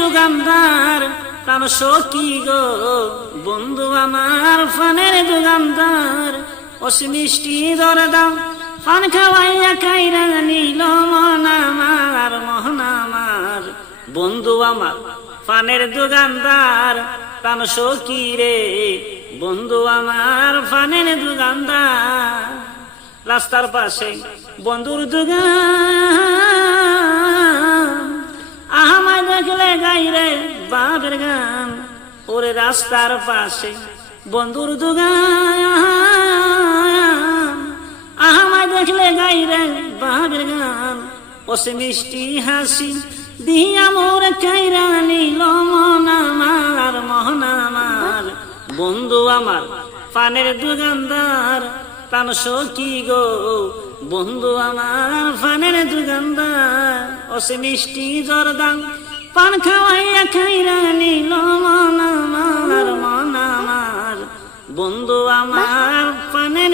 দোকানদার প্রাণ সখী গো, বন্ধু আমার ফানের দোকানদার অসি মিষ্টি দরদাম পান খাওয়াইয়া খাইরা নিল মন আমার মোহন আমার। বন্ধু আমার পানের দোকানদার প্রাণ সখী রে, বন্ধু আমার ফানের দোকানদার রাস্তার পাশে বন্ধুর দোকান বাপের গান, ওরে রাস্তার পাশে বন্ধুর দোকান। আমায় দেখলে গাইরে বাপের গান, ওসে মিষ্টি হাসি দিয়া মোর কাইরা নিল মন আমার মহন আমার। বন্ধু আমার, পানের দোকানদার, প্রাণ সখী গো। বন্ধু আমার ফানের দোকানদার অসে মিষ্টি জর্দান, পান খাওয়াইয়া বন্ধু আমার পানের